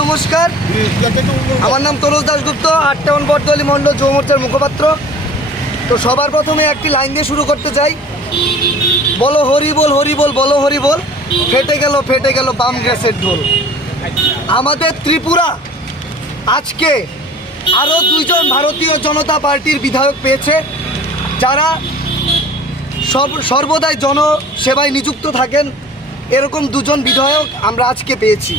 নমস্কার, আমার নাম তনুজ দাশগুপ্ত, 58 বটতলী মণ্ডল যুব মোর্চার মুখপাত্র। তো সবার প্রথমে একটি লাইন দিয়ে শুরু করতে চাই। বলো হরি বল, হরি বল, বলো হরি বল, ফেটে গেল বাম গ্যাসের ঢোল। আমাদের ত্রিপুরা আজকে আরও 2 জন ভারতীয় জনতা পার্টির বিধায়ক পেয়েছে, যারা সর্বদাই জনসেবায় নিযুক্ত থাকেন। এরকম 2 জন বিধায়ক আমরা আজকে পেয়েছি।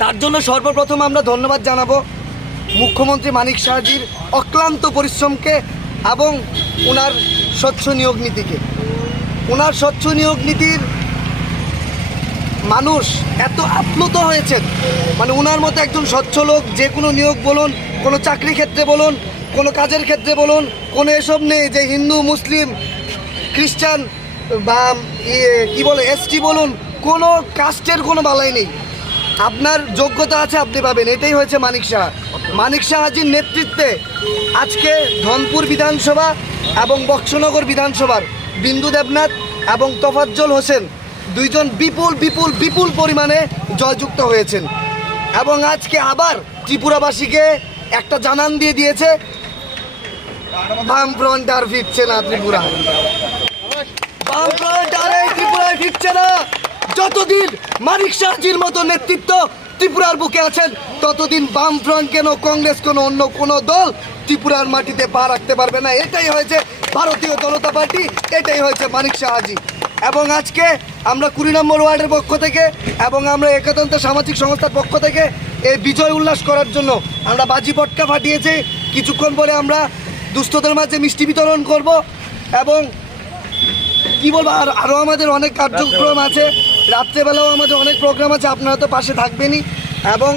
তার জন্য সর্বপ্রথম আমরা ধন্যবাদ জানাবো মুখ্যমন্ত্রী মানিক সাহাজির অক্লান্ত পরিশ্রমকে এবং ওনার স্বচ্ছ নিয়োগ নীতিকে। ওনার স্বচ্ছ নিয়োগ নীতির মানুষ এত আপ্লুত হয়েছেন, মানে ওনার মতো একজন স্বচ্ছ লোক যে কোনো নিয়োগ বলুন, কোনো চাকরি ক্ষেত্রে বলুন, কোনো কাজের ক্ষেত্রে বলুন, কোনো এসব নেই যে হিন্দু, মুসলিম, খ্রিস্টান বা এসটি বলুন, কোনো কাস্টের কোনো বালাই নেই। আপনার যোগ্যতা আছে, আপনি পাবেন। এটাই হয়েছে মানিক সাহাজির নেতৃত্বে আজকে ধনপুর বিধানসভা এবং বক্সনগর বিধানসভার বিন্দু দেবনাথ এবং তোফাজ্জল হোসেন 2 জন বিপুল পরিমাণে জয়যুক্ত হয়েছেন। এবং আজকে আবার ত্রিপুরাবাসীকে একটা জানান দিয়ে দিয়েছে, বামফ্রন্ট আর ফিরছে না ত্রিপুরা, বামফ্রন্ট আর এই ত্রিপুরায় ফিরছে না। যতদিন মানিক সাহাজির মতো নেতৃত্ব ত্রিপুরার বুকে আছেন, ততদিন বামফ্রন্ট কেন, কংগ্রেস কেন, অন্য কোনো দল ত্রিপুরার মাটিতে পা রাখতে পারবে না। এটাই হয়েছে ভারতীয় জনতা পার্টি, এটাই হয়েছে মানিক সাহাজি। এবং আজকে আমরা 20 নম্বর ওয়ার্ডের পক্ষ থেকে এবং আমরা একতন্ত্র সামাজিক সংস্থার পক্ষ থেকে এই বিজয় উল্লাস করার জন্য আমরা বাজি পটকা ফাটিয়েছি। কিছুক্ষণ পরে আমরা দুস্থদের মাঝে মিষ্টি বিতরণ করব এবং কি বলবো, আরও আমাদের অনেক কার্যক্রম আছে। রাত্রেবেলাও আমাদের অনেক প্রোগ্রাম আছে, আপনারা তো পাশে থাকবেনই। এবং